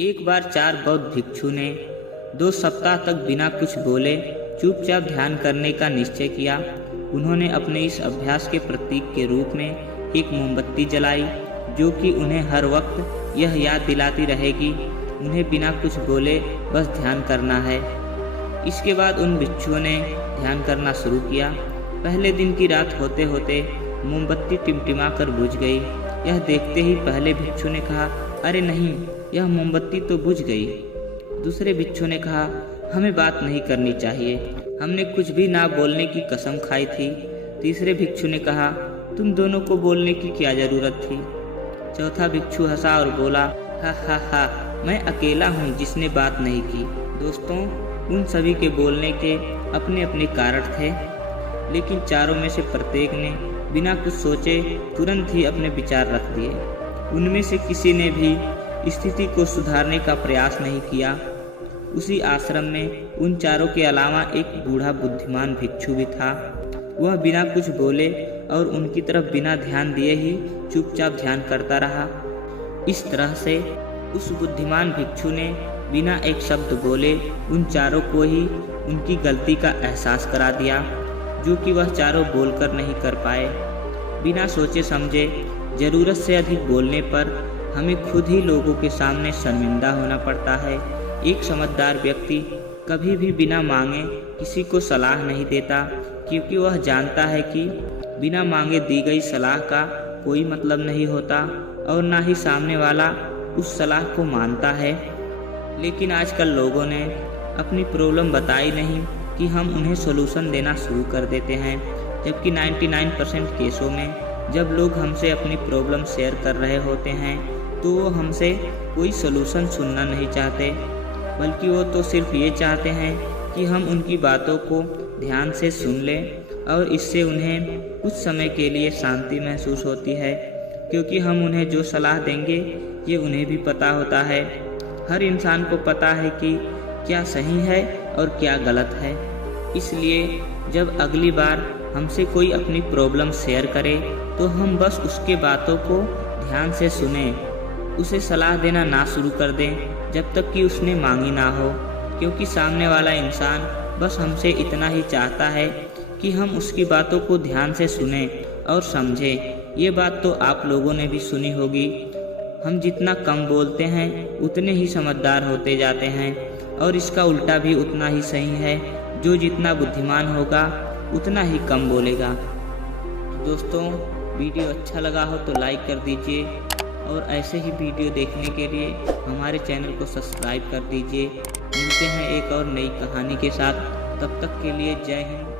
एक बार 4 बौद्ध भिक्षु ने 2 सप्ताह तक बिना कुछ बोले चुपचाप ध्यान करने का निश्चय किया। उन्होंने अपने इस अभ्यास के प्रतीक के रूप में एक मोमबत्ती जलाई, जो कि उन्हें हर वक्त यह याद दिलाती रहेगी उन्हें बिना कुछ बोले बस ध्यान करना है। इसके बाद उन भिक्षुओं ने ध्यान करना शुरू किया। पहले दिन की रात होते होते मोमबत्ती टिमटिमा कर बुझ गई। यह देखते ही पहले भिक्षु ने कहा, अरे नहीं, यह मोमबत्ती तो बुझ गई। दूसरे भिक्षु ने कहा, हमें बात नहीं करनी चाहिए, हमने कुछ भी ना बोलने की कसम खाई थी। तीसरे भिक्षु ने कहा, तुम दोनों को बोलने की क्या जरूरत थी। चौथा भिक्षु हंसा और बोला, हा हा हा, मैं अकेला हूँ जिसने बात नहीं की। दोस्तों, उन सभी के बोलने के अपने अपने कारण थे, लेकिन चारों में से प्रत्येक ने बिना कुछ सोचे तुरंत ही अपने विचार रख दिए। उनमें से किसी ने भी स्थिति को सुधारने का प्रयास नहीं किया। उसी आश्रम में उन चारों के अलावा एक बूढ़ा बुद्धिमान भिक्षु भी था। वह बिना कुछ बोले और उनकी तरफ बिना ध्यान दिए ही चुपचाप ध्यान करता रहा। इस तरह से उस बुद्धिमान भिक्षु ने बिना एक शब्द बोले उन चारों को ही उनकी गलती का एहसास करा दिया, जो कि वह चारों बोलकर नहीं कर पाए। बिना सोचे समझे ज़रूरत से अधिक बोलने पर हमें खुद ही लोगों के सामने शर्मिंदा होना पड़ता है। एक समझदार व्यक्ति कभी भी बिना मांगे किसी को सलाह नहीं देता, क्योंकि वह जानता है कि बिना मांगे दी गई सलाह का कोई मतलब नहीं होता और ना ही सामने वाला उस सलाह को मानता है। लेकिन आजकल लोगों ने अपनी प्रॉब्लम बताई नहीं कि हम उन्हें सॉल्यूशन देना शुरू कर देते हैं, जबकि 99% केसों में जब लोग हमसे अपनी प्रॉब्लम शेयर कर रहे होते हैं तो वो हमसे कोई सॉल्यूशन सुनना नहीं चाहते, बल्कि वो तो सिर्फ ये चाहते हैं कि हम उनकी बातों को ध्यान से सुन लें, और इससे उन्हें कुछ समय के लिए शांति महसूस होती है, क्योंकि हम उन्हें जो सलाह देंगे ये उन्हें भी पता होता है। हर इंसान को पता है कि क्या सही है और क्या गलत है। इसलिए जब अगली बार हमसे कोई अपनी प्रॉब्लम शेयर करे तो हम बस उसके बातों को ध्यान से सुनें, उसे सलाह देना ना शुरू कर दें जब तक कि उसने मांगी ना हो, क्योंकि सामने वाला इंसान बस हमसे इतना ही चाहता है कि हम उसकी बातों को ध्यान से सुनें और समझें। ये बात तो आप लोगों ने भी सुनी होगी, हम जितना कम बोलते हैं उतने ही समझदार होते जाते हैं, और इसका उल्टा भी उतना ही सही है, जो जितना बुद्धिमान होगा उतना ही कम बोलेगा। दोस्तों, वीडियो अच्छा लगा हो तो लाइक कर दीजिए, और ऐसे ही वीडियो देखने के लिए हमारे चैनल को सब्सक्राइब कर दीजिए। मिलते हैं एक और नई कहानी के साथ, तब तक के लिए जय हिंद।